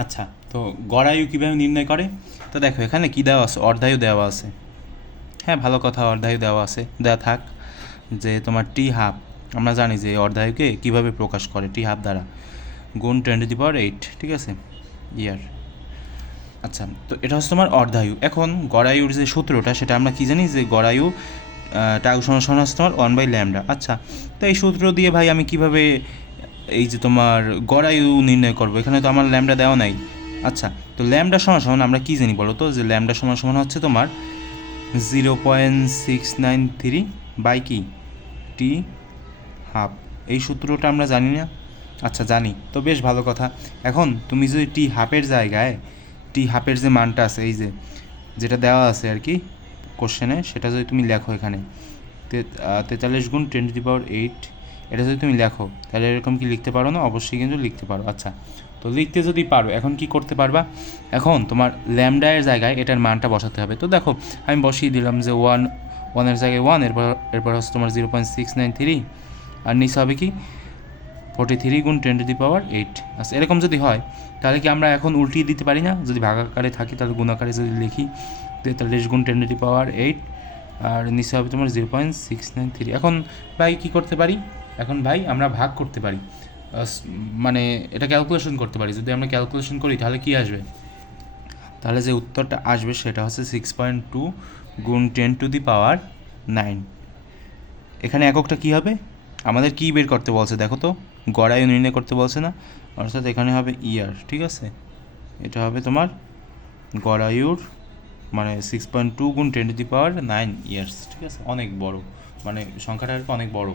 আচ্ছা তো গড়ায়ু কীভাবে নির্ণয় করে? তো দেখো, এখানে কী দেওয়া আছে? অর্ধায়ু দেওয়া আছে। হ্যাঁ ভালো কথা অর্ধায়ু দেওয়া আছে। দেওয়া থাক যে তোমার টি হাফ, আমরা জানি যে অর্ধায়ুকে কীভাবে প্রকাশ করে? টি হাফ দ্বারা। গুণ ten to the power eight, ঠিক আছে? ইয়ার। আচ্ছা তো এটা হচ্ছে তোমার অর্ধায়ু। এখন গড়ায়ুর যে সূত্রটা, সেটা আমরা কি জানি? যে গড়ায়ু টাউ সমান হচ্ছে তোমার ওয়ান বাই ল্যামডা আচ্ছা তো এই সূত্র দিয়ে ভাই আমি কীভাবে এই যে তোমার গড়ায়ু নির্ণয় করব। এখানে তো আমার ল্যামডা দেওয়া নাই। আচ্ছা তো ল্যামডা সমান সমান আমরা কী জানি বলো তো? যে ল্যামডা সমান সমান হচ্ছে তোমার zero point six nine three by কি? টি হাফ এই সূত্রটা আমরা জানি না? আচ্ছা জানি। তো বেশ ভালো কথা। এখন তুমি যদি টি হাফের জায়গায় টি হাফের যে মানটা আছে, এই যে যেটা দেওয়া আছে আর কি কোশ্চেনে সেটা যদি তুমি লেখো এখানে তেতাল্লিশ গুণ ten to the power eight এটা যদি তুমি লেখো, তাহলে এরকম কি লিখতে পারো না? অবশ্যই কিন্তু লিখতে পারো। আচ্ছা তো লিখতে যদি পারো, এখন কি করতে পারবা? এখন তোমার ল্যামডায়ের জায়গায় এটার মানটা বসাতে হবে। তো দেখো, আমি বসিয়ে দিলাম যে ওয়ান ওয়ানের জায়গায় ওয়ান এরপর এরপর হচ্ছে তোমার zero point six nine three আর নিচে হবে কি? ফোর্টি থ্রি গুণ ten to the power eight আচ্ছা এরকম যদি হয়, তাহলে কি আমরা এখন উল্টিয়ে দিতে পারি না? যদি ভাগাকারে থাকি, তাহলে গুণাকারে যদি লিখি, তেতাল্লিশ গুণ ten to the power eight আর নিচে হবে তোমার zero point six nine three এখন ভাই কী করতে পারি? এখন ভাই আমরা ভাগ করতে পারি। মানে এটা ক্যালকুলেশন করতে পারি। যদি আমরা ক্যালকুলেশন করি, তাহলে কি আসবে? তাহলে যে উত্তরটা আসবে সেটা হচ্ছে সিক্স পয়েন্ট টু গুণ ten to the power nine এখানে এককটা কি হবে? আমাদের কি বের করতে বলছে দেখো তো? গড়ায়ু নির্ণয় করতে বলছে না। অর্থাৎ এখানে হবে ইয়ার ঠিক আছে? এটা হবে তোমার গড়ায়ুর মানে সিক্স পয়েন্ট টু গুণ ten to the power nine years ঠিক আছে? অনেক বড়। মানে সংখ্যাটা আর কি অনেক বড়।